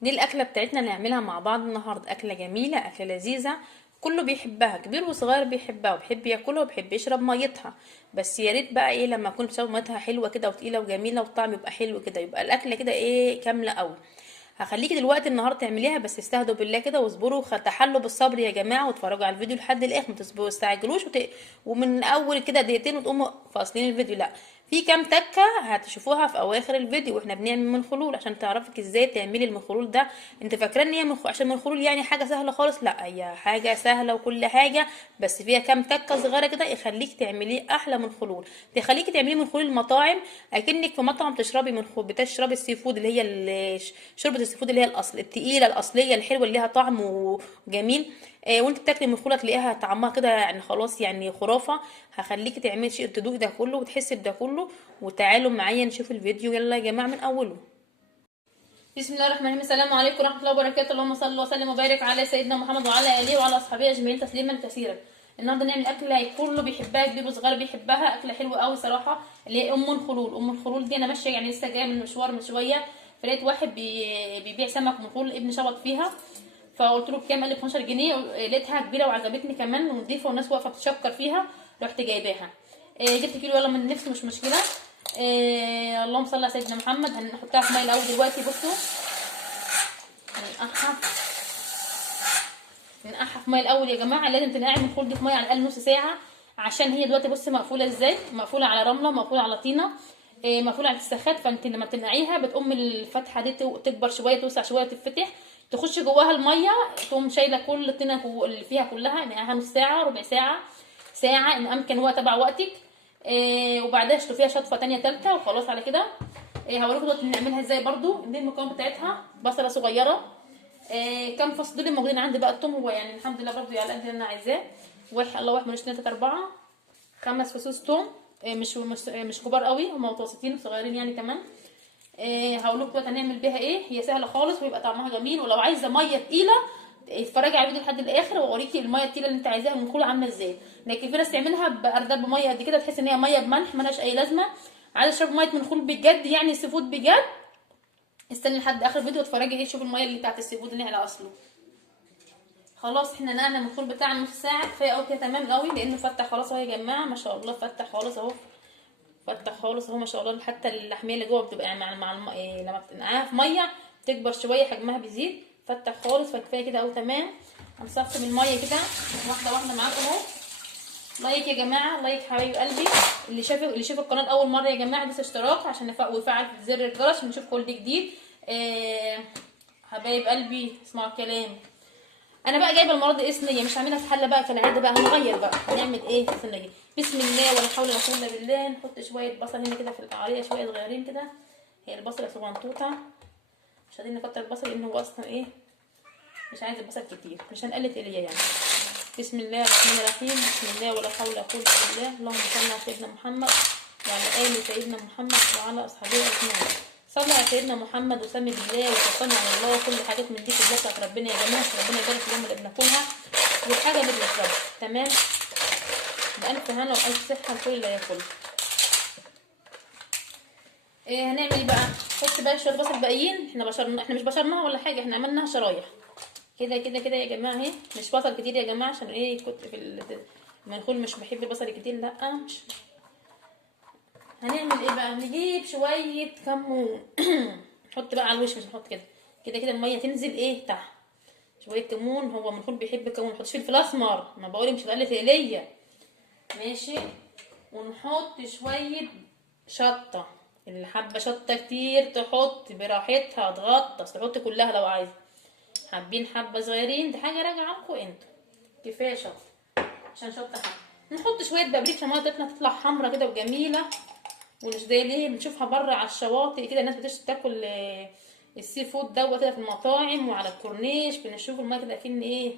دي الاكله بتاعتنا اللي هنعملها مع بعض النهارده. اكله جميله، اكله لذيذه، كله بيحبها، كبير وصغير بيحبها وبيحب ياكلها وبيحب يشرب ميتها. بس يا ريت بقى ايه لما اكون بتشرب ميتها حلوه كده وتقيله وجميله والطعم يبقى حلو كده، يبقى الاكله كده ايه كامله قوي. هخليكي دلوقتي النهارده تعمليها، بس استهدوا بالله كده واصبروا، تحلوا بالصبر يا جماعه، واتفرجوا على الفيديو لحد الاخر، ما تصبروا تستعجلوش ومن اول كده دقيقتين وتقوموا فاصلين الفيديو، لا. في كام تكه هتشوفوها في اواخر الفيديو واحنا بنعمل من خلول عشان تعرفك ازاي تعملي المخلول ده. انت فاكره ان هي عشان من خلول يعني حاجه سهله خالص؟ لا، هي حاجه سهله وكل حاجه، بس فيها كام تكه صغيره كده يخليك تعمليه احلى من خلول. تخليكي تعمليه من خلول المطاعم، اكنك في مطعم تشربي من خلول، بتشربي السي فود اللي هي شوربه السي فود اللي هي الاصل التقيله الاصليه الحلوه اللي ليها طعم وجميل. وانت بتاكلي من الخوله تلاقيها طعمها كده يعني خلاص يعني خرافه. هخليكي تعملي شيء تدوقي ده كله وتحسي بده كله. وتعالوا معايا نشوف الفيديو، يلا يا جماعه من اوله. بسم الله الرحمن الرحيم. السلام عليكم ورحمه الله وبركاته. اللهم صل وسلم وبارك على سيدنا محمد وعلى اله وعلى اصحابه اجمعين تسليما كثيرا. النهارده نعمل اكله كله بيحبها، كبير وصغير بيحبها، اكله حلوه قوي صراحه، اللي هي ام الخلول. ام الخلول دي انا ماشيه يعني لسه جايه من مشوار من شويه، فلقيت واحد بيبيع سمك مخلول، ابني شبط فيها، فقلت له بكام؟ قال لي ب 12 جنيه. لقيتها كبيره وعجبتني كمان ونضيفه والناس واقفه بتشكر فيها، رحت جايباها. جبت كيلو يلا من نفسي مش مشكله. اللهم صل على سيدنا محمد. هنحطها في ميه الاول دلوقتي. بصوا ننقعها، ننقعها في ميه الاول يا جماعه. لازم تنقعي من الخلد في ميه على الاقل نص ساعه، عشان هي دلوقتي بصي مقفوله ازاي، مقفوله على رمله، مقفوله على طينه، مقفوله على السخات. فانت لما تنقعيها بتقوم الفتحه دي تكبر شويه، توسع شويه، تتفتح، تخش جواها الميه، تقوم شايله كل الطينه اللي فيها كلها. نقعها نص ساعه، ربع ساعه، ساعه ان امكن، هو تبع وقتك. وبعدها اشطفيها شطفه تانية تالتة وخلاص على كده. هوريكم دلوقتي بنعملها ازاي. برضو دي المكونات بتاعتها: بصله صغيره، كام فص دول موجودين عندي بقى. الثوم هو يعني الحمد لله برضو على قد اللي انا عايزاه. الله واحد من 2 3 4 5 فصوص ثوم، مش كبار قوي، هم متوسطين وصغيرين يعني كمان. هقول لكم دلوقتي هنعمل بيها ايه. هي سهله خالص ويبقى طعمها جميل. ولو عايزه ميه تقيله اتفرجي على الفيديو لحد الاخر واوريكي الميه التقيله اللي انت عايزاها من الخول عامله ازاي. لكن في ناس تعملها بارداب بميه قد كده، تحس ان هي ميه بملح ملهاش اي لازمه. عايزه تشرب ميه من الخول بجد يعني سي فود بجد، استني لحد اخر الفيديو واتفرجي ايه، شوفي الميه اللي بتاعت السي فود اللي على اصله. خلاص احنا نقعنا من الخول بتاعنا نص ساعه كفايه قوي كده، تمام قوي، لانه فتح خلاص اهو يا جماعه، ما شاء الله فتح خالص اهو، فتح خالص اهو ما شاء الله. حتى اللحميه اللي جوه بتبقى يعني لما بتنقعها في ميه تكبر شويه، حجمها بيزيد، فتح خالص. فكفايه كده اهو تمام. هنصفي من الميه كده واحده واحده معاكم اهو. لايك يا جماعه، لايك حبايب قلبي. اللي شاف القناه اول مره يا جماعه دوس اشتراك عشان ويفعل زر الجرس ونشوف كل جديد. حبايب قلبي اسمعوا الكلام. انا بقى جايبه المره دي صينيه، مش هعملها في حله بقى كالعاده، بقى هنغير بقى هنعمل ايه في صينيه. بسم الله ولا حول ولا قوه الا بالله. نحط شويه بصل هنا كده في القعريه، شويه صغيرين كده، هي البصله صغنطوطه، مش عايزين نكتر البصل لان هو اصلا ايه مش عايز البصل كتير، مش هنقلت ايليا يعني. بسم الله الرحمن الرحيم. بسم الله ولا حول ولا قوه الا بالله. اللهم صل على سيدنا محمد وعلى ال سيدنا محمد وعلى اصحابه اجمعين. صلي على سيدنا محمد وسمي بالله وتصلي على الله. كل حاجات من دي كلها بتاعت ربنا يا جماعه، ربنا يبارك في اليوم اللي بناكلها والحاجه اللي بنشربها، تمام. بألف هنا وألف صحه لكل اللي ياكلها. هنعمل ايه بقى؟ حط بقى شويه بصل باقيين، احنا مش بشرناها ولا حاجه، احنا عملناها شرايح كده كده كده يا جماعه اهي. مش بصل كتير يا جماعه عشان ايه كنت في المنخول مش بحب البصل كتير، لا مش. هنعمل ايه بقى؟ نجيب شويه كمون نحط بقى على الوش، مش نحط كده كده كده الميه تنزل ايه تحت. شويه كمون، هو منخول بيحب الكمون. نحطش فلفل اسمر، ما بقولي مش بقلة ايليا، ماشي. ونحط شويه شطه، اللي حابه شطه كتير تحط براحتها، تغطس تحط كلها لو عايزه. حابين حبه صغيرين دي حاجه راجعه لكم انتوا، كفايه شطه عشان شطه حبه. نحط شويه بابريكا عشان الميه بتاعتنا تطلع حمرا كده وجميله، ومش زي اللي بنشوفها بره على الشواطئ كده، الناس بتشتي تاكل السي فود دوت كده في المطاعم وعلى الكورنيش، بنشوف الميه كده اكن ايه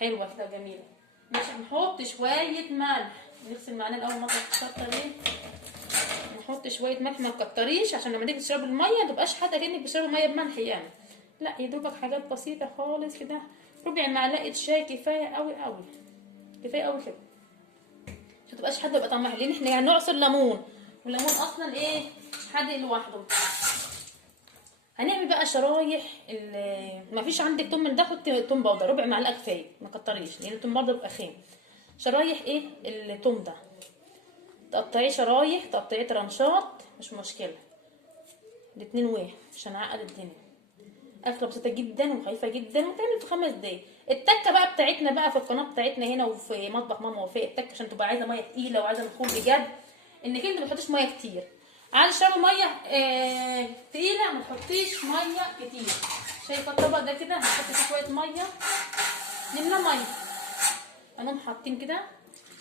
حلوه كده وجميله. ماشي. نحط شويه ملح، نغسل معانا الاول مره الشطه دي، نحط شويه ملح ما تكتريش عشان لما تيجي تشربي الميه ما تبقاش حتى كانك بتشربي ميه بملح يعني، لا، يا دوبك حاجات بسيطه خالص كده. ربع معلقه شاي كفايه قوي قوي، كفايه قوي كده، مش هتبقاش حد يبقى طعمها حلو، لان احنا هنعصر ليمون، والليمون اصلا ايه حادق لوحده. هنعمل بقى شرايح ما فيش عندك توم من ده، حط توم باودر ربع معلقه كفايه، ما كتريش لان التوم باودر بيبقى خام. شرايح ايه التوم ده، تقطعيه شرايح، تقطعيه ترنشات، مش مشكله، الاتنين واحد عشان اعقد الدنيا. اكله بسيطه جدا وخفيفه جدا وتعمل في 5 دقايق. التكه بقى بتاعتنا بقى في القناه بتاعتنا هنا وفي مطبخ ماما وفاء، التكه عشان تبقى عايزه ميه تقيله وعايزه مدخول بجد، انك انت ما تحطيش ميه كتير. عايزه تشربي ميه تقيله، ما تحطيش ميه كتير. شايفه الطبق ده كده، هنحط فيه شويه ميه، نملاه ميه، انهم حاطين كده.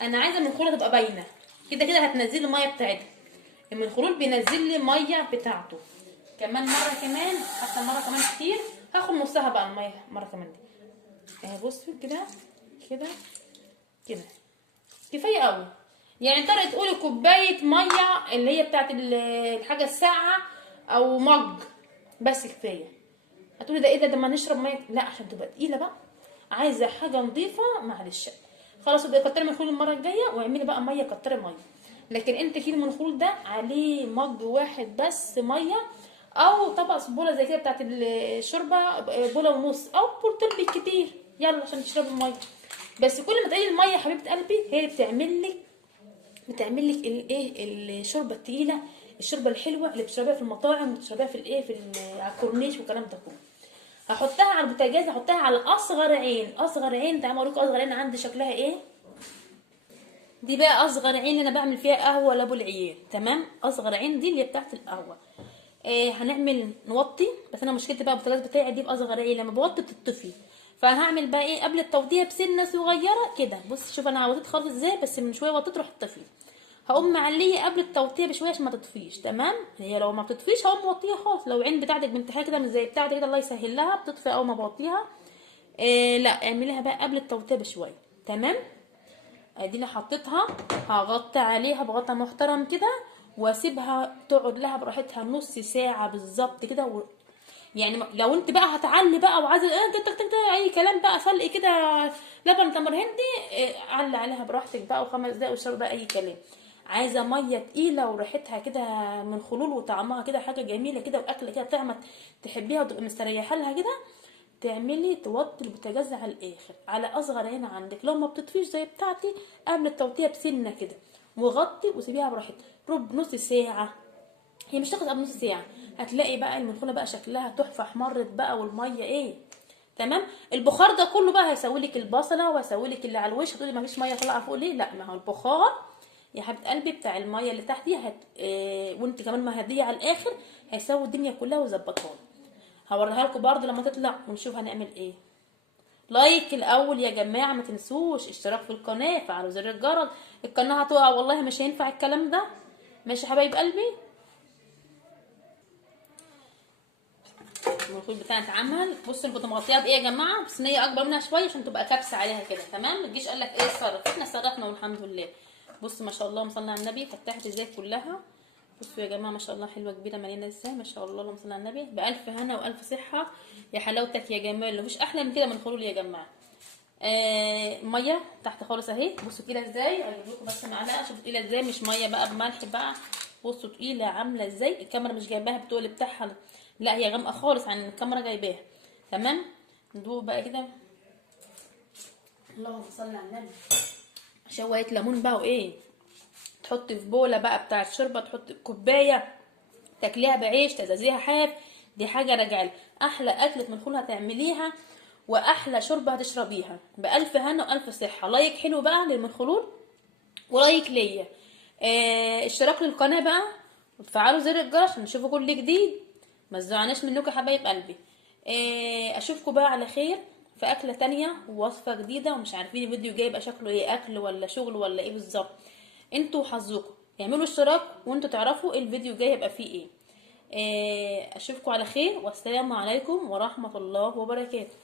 انا عايزه المنخوله تبقى باينه كده كده، هتنزل الميه بتاعتها. المنخول بينزل لي الميه بتاعته. كمان مره كمان، حتى مره كمان كتير، هاخد نصها بقى الميه مره كمان دي. اهي بصوا كده كده كده، كفايه قوي. يعني تقدري تقولي كوبايه ميه اللي هي بتاعت الحاجه الساقعه او مج، بس كفايه. هتقولي ده ايه ده ما نشرب ميه؟ لا، عشان تبقى تقيله بقى، عايزه حاجه نظيفه. معلش خلاص، يبقى كتري من الخول المره الجايه واعملي بقى ميه، كتري ميه. لكن انت كيلو من الخول ده عليه مج واحد بس ميه، او طبق بوله زي كده بتاعت الشوربه، بوله ونص او بولتين بالكتير، يلا عشان تشربي الميه. بس كل ما تقلي الميه يا حبيبه قلبي، هي اللي بتعمل لك الايه الشوربه التقيله، الشوربه الحلوه اللي بتشربيها في المطاعم وبتشربيها في الايه على الكورنيش والكلام ده كله. هحطها على البوتاجاز، هحطها على اصغر عين. اصغر عين، تعالوا اوريكم اصغر عين عندي شكلها ايه. دي بقى اصغر عين اللي انا بعمل فيها قهوه لابو العيال، تمام. اصغر عين دي اللي بتاعت القهوه. هنعمل نوطي، بس انا مشكلتي بقى البوتاجاز بتاعي دي باصغر عين، لما بوطي بتطفي. فهعمل بقى ايه قبل التوطيه بسنه صغيره كده. بص شوف انا وطيت خالص ازاي، بس من شويه وطيت راح تطفي. هقوم معليه قبل التوطيه بشويه عشان ما تطفيش، تمام. هي لو ما بتطفيش هقوم موطيها خالص. لو عين بتاعتك بنت حاجه كده مش زي بتاعتي كده، الله يسهل لها، بتطفي اول ما بوطيها. لا، اعمليها بقى قبل التوطيه بشويه، تمام. ادي اللي حطيتها، هغطي عليها بغطا محترم كده، واسيبها تقعد لها براحتها نص ساعه بالظبط كده يعني لو انت بقى هتعلي بقى وعايزه اي كلام بقى سلق كده، لبن تمر هندي، علي عليها براحتك بقى، و5 دقايق واشربي بقى اي كلام. عايزه ميه تقيله وريحتها كده من خلول وطعمها كده حاجه جميله كده، واكله كده طعمه تحبيها وتبقى مستريحه لها كده، تعملي توطي البوتاجاز على الاخر على اصغر عين عندك. لو ما بتطفيش زي بتاعتي قبل التوطيه بسنه كده، وغطي وسيبيها براحتها نص ساعه. هي مش تاخد قبل نص ساعه، هتلاقي بقى المنخوله بقى شكلها تحفه، احمرت بقى والميه ايه، تمام. البخار ده كله بقى هيسوي لك البصله وهيسوي لك اللي على الوش. هتقولي ما فيش ميه طالعه فوق ليه؟ لا، ما هو البخار يا حبيبه قلبي بتاع الميه اللي تحت دي وانت كمان مهديه على الاخر، هيسوي الدنيا كلها ويظبطها. هوريها لكم برضه لما تطلع ونشوف هنعمل ايه. لايك الاول يا جماعه، ما تنسوش اشتراك في القناه، فعلوا زر الجرس. القناه هتقع والله، مش هينفع الكلام ده. ماشي يا حبايب قلبي. الملفوف بتاعنا اتعمل. بصوا انا كنت مغطيها بايه يا جماعه؟ بصينيه اكبر منها شويه عشان تبقى كبسه عليها كده، تمام. ما تجيش قال لك ايه صرف، احنا صرفنا والحمد لله. بصوا ما شاء الله، مصلي على النبي، فتحت ازاي كلها. بصوا يا جماعه ما شاء الله، حلوه كبيره مليانه ازاي، ما شاء الله، اللهم صل على النبي. بالف هنا والف صحه يا حلاوتك يا جمال، مفيش احلى من كده من الخلول يا جماعه. ميه تحت خالص اهي. بصوا تقيله ازاي، اجيب لكم بس معلقه شوفوا تقيله ازاي، مش ميه بقى بملح بقى. بصوا تقيله عامله ازاي، الكاميرا مش جايباها بتقول بتاعها، لا هي غامقه خالص عن الكاميرا جايباها، تمام. ندوق بقى كده، اللهم صل على النبي. شويه ليمون بقى وايه، تحطي في بوله بقى بتاعه شوربه، تحطي كوبايه تاكليها بعيش، تزازيها حاف. دي حاجه راجعه. احلى اكله منخول هتعمليها، واحلى شوربه هتشربيها، بالف هنا والف صحه. لايك حلو بقى للمنخولون، ولايك ليا، اشتراك للقناه بقى، وتفعلوا زر الجرس عشان تشوفوا كل جديد. ما تزعلناش منكم يا حبايب قلبي. اشوفكم بقى على خير في اكله تانية ووصفه جديده، ومش عارفين الفيديو جاي يبقى شكله ايه، اكل ولا شغل ولا ايه بالظبط. انتوا وحظكم، اعملوا اشتراك وانتوا تعرفوا الفيديو جاي يبقى فيه ايه. اشوفكم على خير، والسلام عليكم ورحمه الله وبركاته.